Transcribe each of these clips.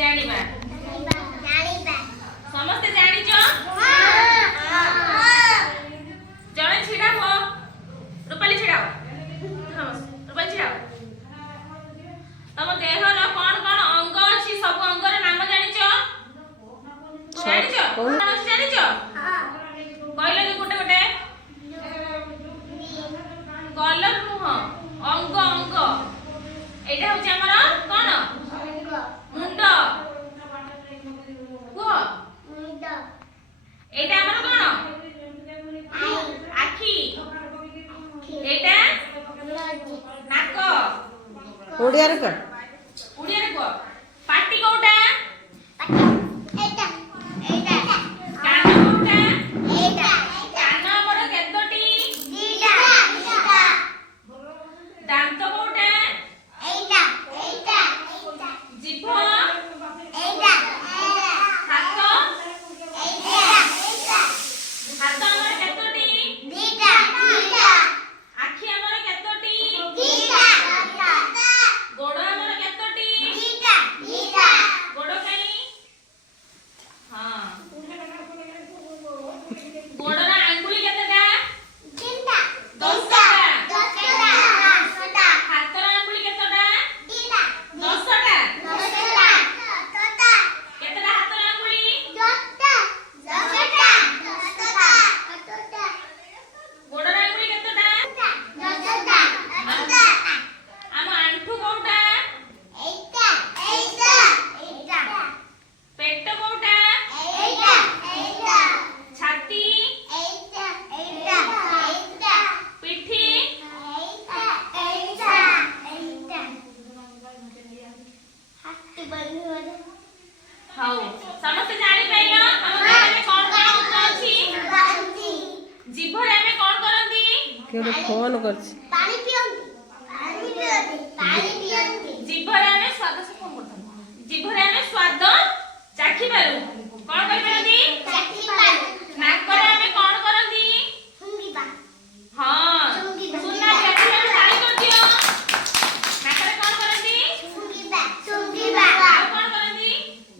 जानिबा समस्ते जानिछ जणे छिड़ा हो रूपाली छिड़ाओ रूपाली छिड़ाओ तम देहर कोन कोन अंग अछि सब अंगर नाम जानिछ कोन अछि जानिछ कहले कि गोटे गोटे कलर मुह अंग अंग एटा होछि हमर कोन मुंड को मुंड एटा हमर कोन आखी एटा नाक ओडिया रे को पाटी कोटा एटा एटा कान कोटा एटा कान हमर केतोटी दीटा दीटा दांत कोटा एटा एटा जिभ एटा हाथ एटा एटा हाथ हमर केतोटी दीटा दीटा आखि हमर केतोटी दीटा दीटा गोड़ हमर केतोटी दीटा दीटा गोड़ कई हां गोड़रा आंगुली केतेटा तीनटा दसटा दसटा दसटा हाथर आंगुली केतेटा दीटा दसटा दसटा दसटा केतेटा हाथर आंगुली दसटा दसटा दसटा दसटा गोड़रा आंगुली केतेटा दसटा दसटा आम आंठू कोटा एटा एटा एटा पेट कोटा एटा एटा छाती एटा एटा एटा पिठी एटा एटा एटा हाथी बनी होले हाउ समस्त जानि पाइलो हम में कोन कोन अंग अछि जीभरे हमें कोन करंती केडे फोन करछि पानी पियंती पानी पियंती जीभरे हमें स्वाद से फोन करथन जीभरे हमें स्वाद चाखी पारु कोन करि पारंती चाखी पारु नाक करे हमें कोन करंती सुंगीबा हां सुनना चाखी हमें ताली कर दियो नाक रे कोन करंती सुंगीबा सुंगीबा कोन करंती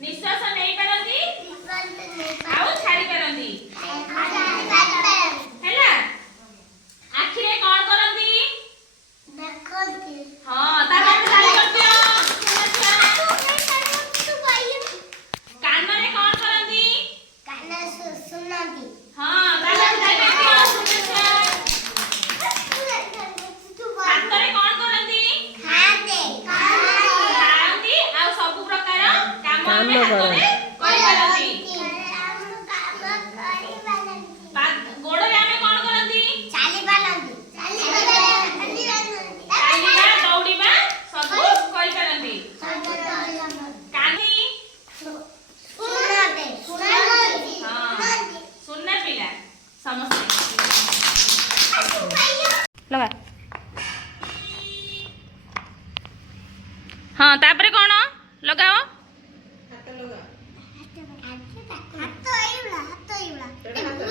निश्वास नै पारंती आउ छाड़ी पारंती हैला आखि रे कोन करंती देखंती हां ताले ताली कर दियो कान रे कोन करंती कान सुनंती हां ताले ताली कर दियो हाथ रे कोन करंती खाते खाती आ सब प्रकार काम में हाथ रे करि पारंती गोड़ रे हमें कोन करंती चाली पारंती चालिबा दौड़ीबा सब करि पारंती कानी सुनते सुनते हां सुनना पिला समस्त लगा हां तापरे कोन लगाओ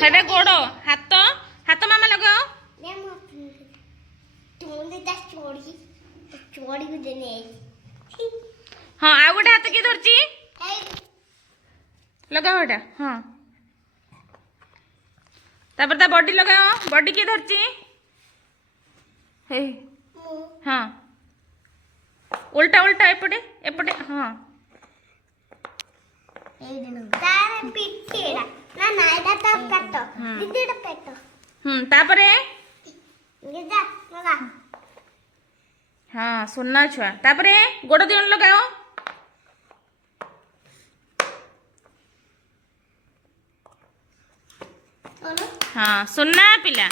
सेटा गोड़ हाथ हाथ मामा लगाओ हाँ आ गोटे हाथ किए धरची लगाओ एटा हाँ तापर ता बॉडी लगाओ बॉडी किए धरची हे हाँ उल्टा उल्टा एपटे एपटे हाँ तारे पिठेड़ा ना ना एटा तो पेट दीदीटा पेट तापरे गेजा लगा हाँ सुनना छुआ तापरे गोड़ दिन लगाओ हाँ सुनना पिला